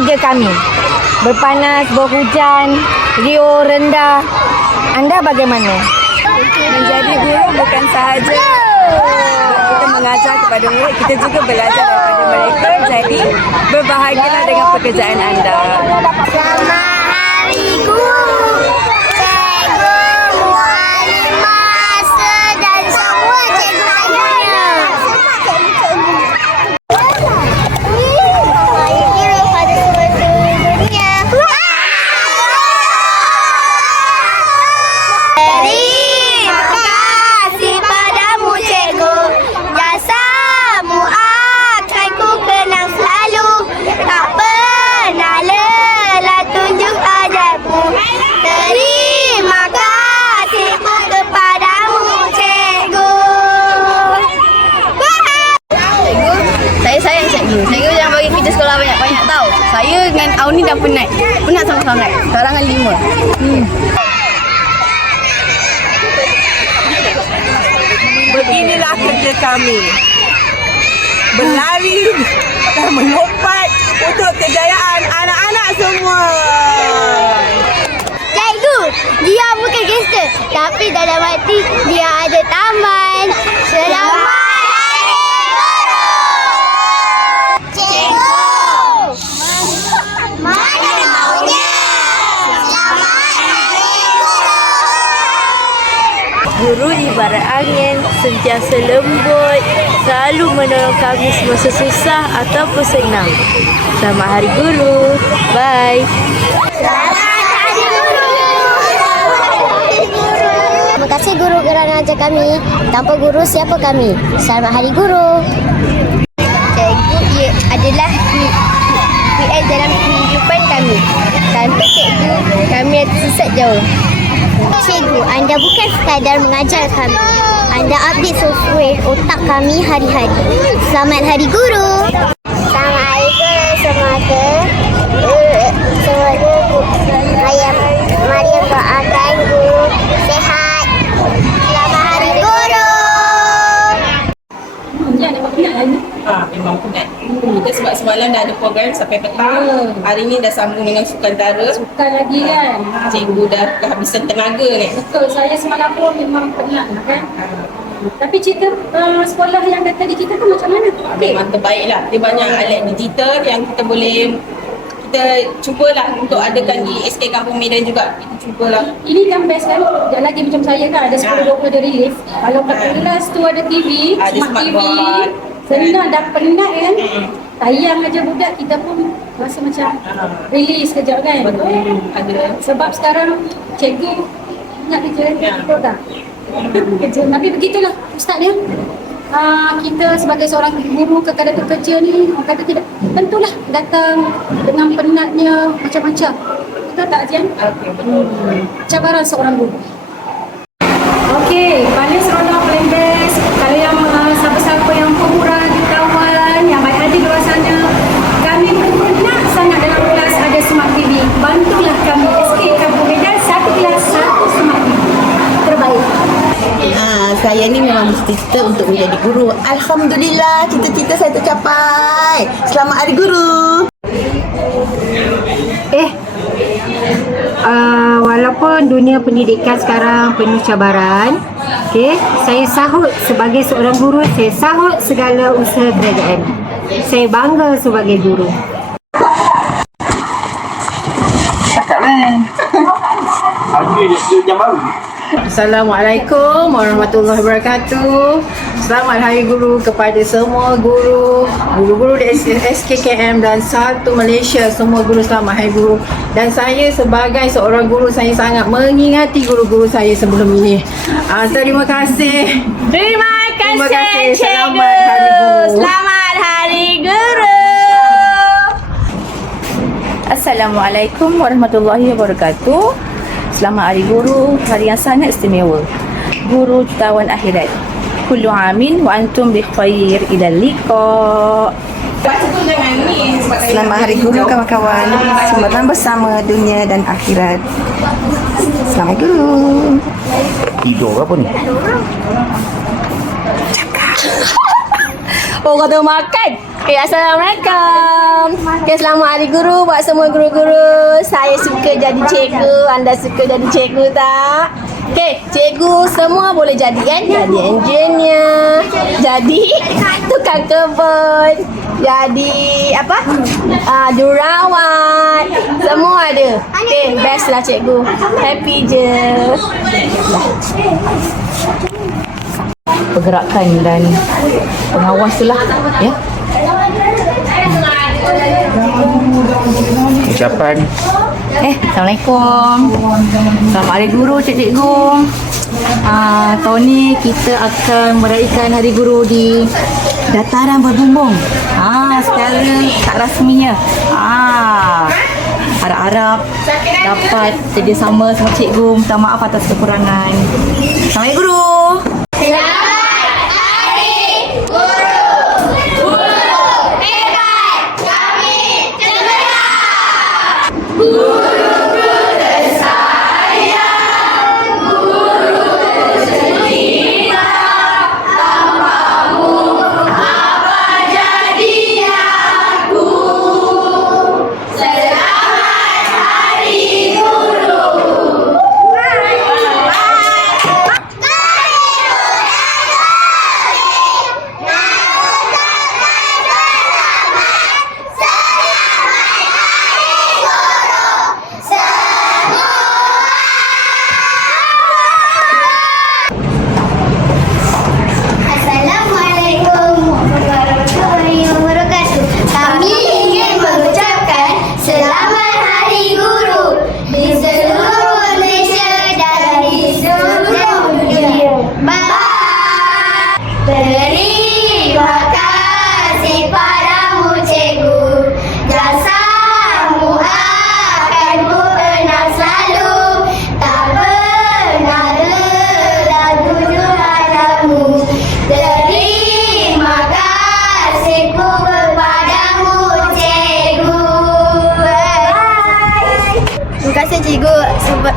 kerja kami. Berpanas, berhujan, riuh rendah. Anda bagaimana? Menjadi guru bukan sahaja kita mengajar kepada murid, kita juga belajar daripada mereka. Jadi, berbahagialah dengan pekerjaan anda. Selamat Hari Guru. Cikgu, mualimah, dan semua cikgu lainnya. Hari Guru pada seluruh dunia. Terima kasih padamu cikgu Jasamu akan ku kenang selalu Tak pernah lelah tunjuk ajaibmu Terima kasih pun kepadamu cikgu Saya sayang cikgu. Cikgu yang bagi kita sekolah banyak-banyak tahu. Saya dengan Auni dah penat. Penat sangat-sangat. Karangan lima. Beginilah kerja kami. Berlari dan melompat untuk kejayaan anak-anak semua. Cikgu, dia bukan gangster Tapi dalam hati dia ada taman Selamat Hari Guru Cikgu Mana maunya Selamat Hari Guru Guru ibarat angin, sentiasa lembut, selalu menolong kami semasa susah ataupun senang. Selamat Hari Guru. Bye. Selamat Hari Guru Terima kasih guru kerana ajar kami Tanpa guru siapa kami Selamat Hari Guru Cikgu ia adalah PL dalam kehidupan kami Tanpa cikgu kami akan sesat jauh Cikgu, anda bukan sekadar mengajar kami. Anda update software otak kami hari-hari. Selamat Hari Guru. Selamat Hari Guru Semoga Semoga Mariam Mariam doakan guru sehat. Selamat Hari Guru Ha, memang penat. Kita sebab semalam dah ada program sampai petang. Hari ni dah sambung dengan Sukantara. Bukan lagi kan Cikgu dah kehabisan tenaga ni. Betul, saya semalam pun memang penat kan Tapi cerita uh, sekolah yang dah tadi cerita tu macam mana? Okey Memang terbaik lah. Dia banyak alat digital yang kita boleh kita cubalah untuk adakan di SK Kampung Medan juga. Kita cubalah. Ini kan best kan, sekejap lagi macam saya kan ada 10-20 dia relief Kalau kat kelas tu ada TV, Ada smart TV smartboard. Senang dah penat kan Mm. Tayang aja budak kita pun rasa macam release sekejap kan Betul. Ada. Sebab sekarang cikgu ingat kerja Ya. betul tak? Kerja. Tapi begitulah Ustaz dia. Uh, kita sebagai seorang guru kadang bekerja ni orang kata tidak tentulah datang dengan penatnya macam-macam betul tak Jian? Okey. cabaran seorang guru Okey, paling seronok paling best kalau yang uh, siapa-siapa yang pemurah di kawan yang baik hati di luar sana kami berminat sangat dalam kelas ada smart TV bantulah kami SK Kampung Medan satu kelas satu smart TV terbaik Ah, saya ni memang cita-cita untuk menjadi guru. Alhamdulillah, cita-cita saya tercapai. Selamat Hari Guru. Eh, uh, walaupun dunia pendidikan sekarang penuh cabaran, okay, saya sahut sebagai seorang guru, saya sahut segala usaha kerajaan. Saya bangga sebagai guru. Assalamualaikum warahmatullahi wabarakatuh. Selamat Hari Guru kepada semua guru, guru-guru di SKKM dan satu Malaysia. Semua guru selamat Hari Guru. Dan saya sebagai seorang guru, saya sangat mengingati guru-guru saya sebelum ini. Ah, terima kasih. Terima Terima kasih, kasih. Cikgu. Selamat Hari Guru. Selamat Hari Guru. Assalamualaikum warahmatullahi wabarakatuh. Selamat Hari Guru, hari yang sangat istimewa. Guru Jutawan Akhirat. Kullu amin wa antum bi khair ila liqa. Selamat Hari Guru kawan-kawan. Selamat bersama dunia dan akhirat. Selamat Guru. Tidur apa ni? Oh kata makan. Okay, Assalamualaikum. Okay, selamat Hari Guru buat semua guru-guru. Saya suka jadi cikgu. Anda suka jadi cikgu tak? Okay, cikgu semua boleh jadi kan? Jadi engineer, jadi tukang kebun, jadi apa? Uh, jurawat. Semua ada. Okay, best lah cikgu. Happy je. Pergerakan dan pengawas tu lah. Ya. Ucapan Eh, Assalamualaikum. Selamat Hari Guru, Cik-Cikgu. Ah, tahun ni kita akan meraihkan Hari Guru di Dataran Berbumbung. Ah, secara tak rasminya. Ah, harap-harap dapat kerjasama sama cikgu. Minta maaf atas kekurangan. Selamat Hari Guru. Assalamualaikum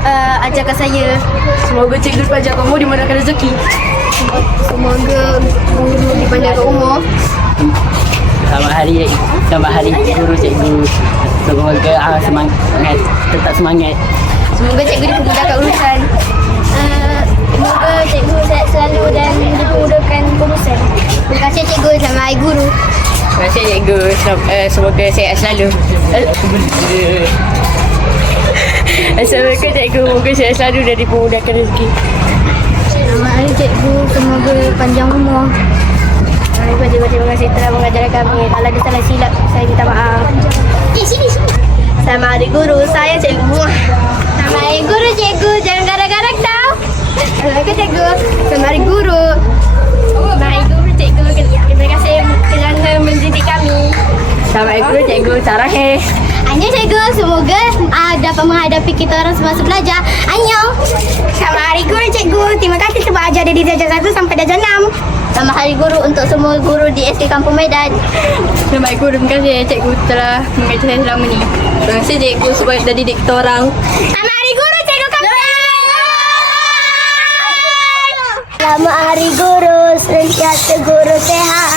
uh, ajarkan saya. Semoga cikgu pelajar kamu dimudahkan rezeki. Semoga guru dipanjangkan umur. Selamat hari Selamat hari guru cikgu Semoga ah, semangat Tetap semangat Semoga cikgu dipermudahkan urusan. Uh, semoga cikgu sehat selalu dan dipermudahkan urusan. Terima kasih cikgu selamat hari guru. Terima kasih cikgu eh, Semoga sehat selalu Assalamualaikum cikgu Semoga sehat selalu dan dipermudahkan rezeki Selamat hari cikgu, semoga panjang umur. Terima kasih, terima kasih telah mengajar kami. Kalau ada salah silap, saya minta maaf. Eh, sini, sini. Selamat hari guru, saya cikgu. Selamat hari guru, cikgu. Jangan garang-garang tau. Assalamualaikum cikgu. Selamat hari guru. Selamat hari guru, cikgu. Terima kasih kerana mendidik kami. Selamat hari guru cikgu Saraheh Annyeong cikgu, semoga uh, dapat menghadapi kita orang semasa belajar. Annyeong. Selamat hari guru cikgu. Terima kasih sebab ajar dari darjah 1 sampai darjah 6. Selamat hari guru untuk semua guru di SK Kampung Medan. Selamat hari guru Terima kasih cikgu telah mengajar saya selama ni Terima kasih cikgu sebab dah didik kita orang Selamat hari guru cikgu Kampung Selamat hari guru, sentiasa guru sehat.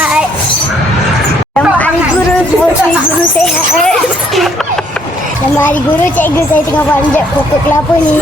Selamat hari guru, cikgu saya tengah panjat pokok kelapa ni.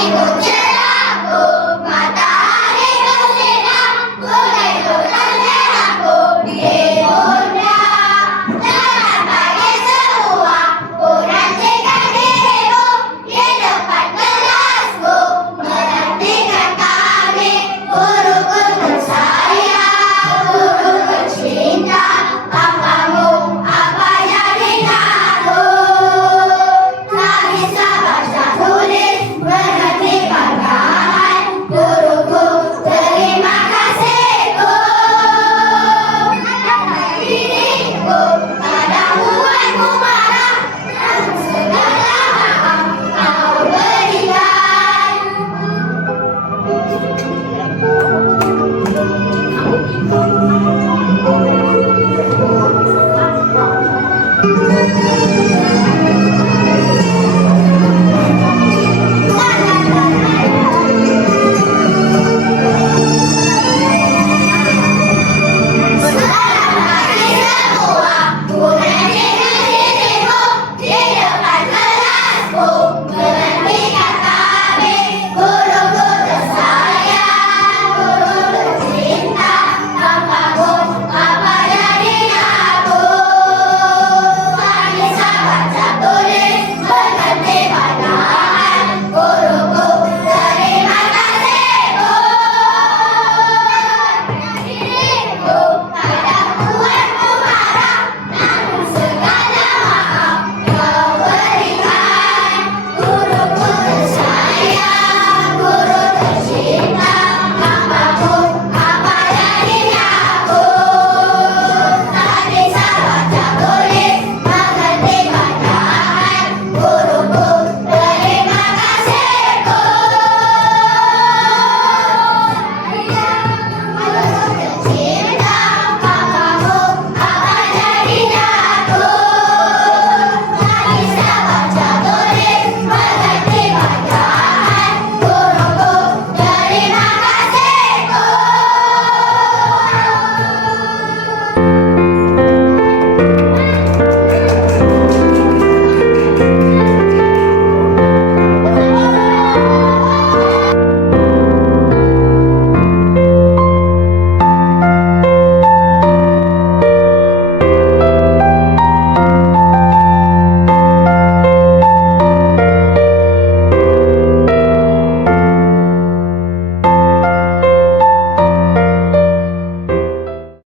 Senhor.